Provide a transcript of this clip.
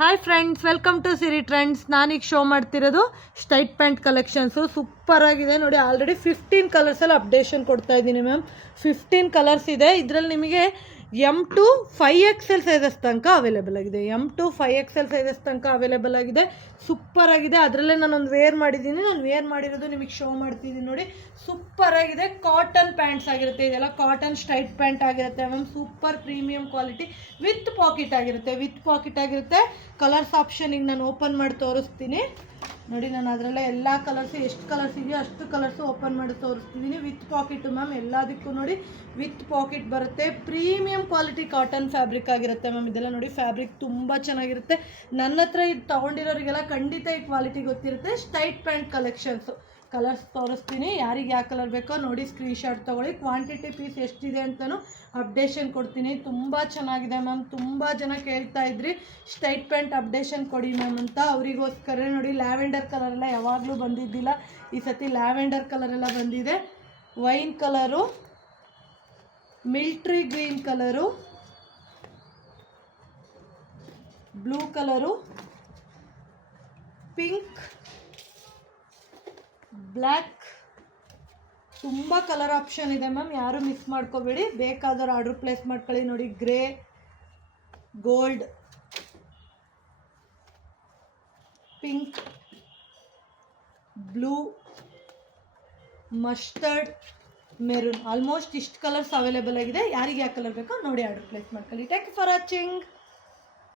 Hi friends, welcome to Siri trends. ನಾನೀಗ show ಮಾಡ್ತಿರೋದು straight pant collections. Super ಆಗಿದೆ ನೋಡಿ. ಆಲ್ರೆಡಿ 15 ಕಲರ್ಸಲ್ಲಿ ಅಪ್ಡೇಷನ್ ಕೊಡ್ತಾ ಇದ್ದೀನಿ ಮ್ಯಾಮ್. 15 ಕಲರ್ಸ್ ಇದೆ. ಇದರಲ್ಲಿ ನಿಮಗೆ M2 5XL ಸೈಜಸ್ ತನಕ ಅವೈಲೇಬಲ್ ಆಗಿದೆ. M2 5XL ಸೈಜಸ್ ತನಕ ಅವೈಲೇಬಲ್ ಆಗಿದೆ. ಸೂಪರ್ ಆಗಿದೆ. ಅದರಲ್ಲೇ ನಾನೊಂದು ವೇರ್ ಮಾಡಿದ್ದೀನಿ. ನಾನು ವೇರ್ ಮಾಡಿರೋದು ನಿಮಗೆ ಶೋ ಮಾಡ್ತಿದ್ದೀನಿ ನೋಡಿ. ಸೂಪರ್ ಆಗಿದೆ. ಕಾಟನ್ ಪ್ಯಾಂಟ್ಸ್ ಆಗಿರುತ್ತೆ. ಇದೆಲ್ಲ ಕಾಟನ್ ಸ್ಟ್ರೈಟ್ ಪ್ಯಾಂಟ್ ಆಗಿರುತ್ತೆ ma'am. Super premium quality with packet ಆಗಿರುತ್ತೆ. ಕಲರ್ಸ್ ಆಪ್ಷನ್ ಈಗ ನಾನು ಓಪನ್ ಮಾಡಿ ತೋರಿಸ್ತೀನಿ ನೋಡಿ. ನಾನು ಅದರಲ್ಲೇ ಎಲ್ಲ ಕಲರ್ಸು ಎಷ್ಟು ಕಲರ್ಸ್ ಇದೆಯೋ ಅಷ್ಟು ಕಲರ್ಸು ಓಪನ್ ಮಾಡಿ ತೋರಿಸ್ತಿದ್ದೀನಿ. With pocket ma'am. ಎಲ್ಲದಕ್ಕೂ ನೋಡಿ ವಿತ್ ಪಾಕೆಟ್ ಬರುತ್ತೆ. ಪ್ರೀಮಿಯಂ ಕ್ವಾಲಿಟಿ ಕಾಟನ್ ಫ್ಯಾಬ್ರಿಕ್ ಆಗಿರುತ್ತೆ ಮ್ಯಾಮ್. ಇದೆಲ್ಲ ನೋಡಿ ಫ್ಯಾಬ್ರಿಕ್ ತುಂಬ ಚೆನ್ನಾಗಿರುತ್ತೆ. ನನ್ನ ಹತ್ರ ಇದು ತೊಗೊಂಡಿರೋರಿಗೆಲ್ಲ ಖಂಡಿತ ಈ ಕ್ವಾಲಿಟಿ ಗೊತ್ತಿರುತ್ತೆ. ಸ್ಟೈಟ್ ಪ್ಯಾಂಟ್ ಕಲೆಕ್ಷನ್ಸು ಕಲರ್ಸ್ ತೋರಿಸ್ತೀನಿ. ಯಾರಿಗೆ ಯಾವ ಕಲರ್ ಬೇಕೋ ನೋಡಿ ಸ್ಕ್ರೀನ್ಶಾಟ್ ತೊಗೊಳ್ಳಿ. ಕ್ವಾಂಟಿಟಿ ಪೀಸ್ ಎಷ್ಟಿದೆ ಅಂತಲೂ ಅಪ್ಡೇಷನ್ ಕೊಡ್ತೀನಿ. ತುಂಬ ಚೆನ್ನಾಗಿದೆ ಮ್ಯಾಮ್. ತುಂಬ ಜನ ಕೇಳ್ತಾ ಇದ್ರಿ ಸ್ಟೈಟ್ ಪ್ಯಾಂಟ್ ಅಪ್ಡೇಷನ್ ಕೊಡಿ ಮ್ಯಾಮ್ ಅಂತ. ಅವರಿಗೋಸ್ಕರ ನೋಡಿ ಲ್ಯಾವೆಂಡರ್ ಕಲರೆಲ್ಲ ಯಾವಾಗಲೂ ಬಂದಿದ್ದಿಲ್ಲ. ಈ ಸತಿ ಲ್ಯಾವೆಂಡರ್ ಕಲರೆಲ್ಲ ಬಂದಿದೆ. Wine colour, military green colour, blue colour, pink, black. ತುಂಬ ಕಲರ್ ಆಪ್ಷನ್ ಇದೆ ಮ್ಯಾಮ್. ಯಾರು ಮಿಸ್ ಮಾಡ್ಕೋಬೇಡಿ. ಬೇಕಾದವ್ರು ಆರ್ಡ್ರ್ ಪ್ಲೇಸ್ ಮಾಡ್ಕೊಳ್ಳಿ ನೋಡಿ. Grey, gold, pink, blue, mustard, maroon. Almost ಇಷ್ಟು ಕಲರ್ಸ್ ಅವೈಲೇಬಲ್ ಆಗಿದೆ. ಯಾರಿಗೆ ಯಾವ ಕಲರ್ ಬೇಕೋ ನೋಡಿ ಆರ್ಡ್ರ್ ಪ್ಲೇಸ್ ಮಾಡ್ಕೊಳ್ಳಿ. Thank you for watching.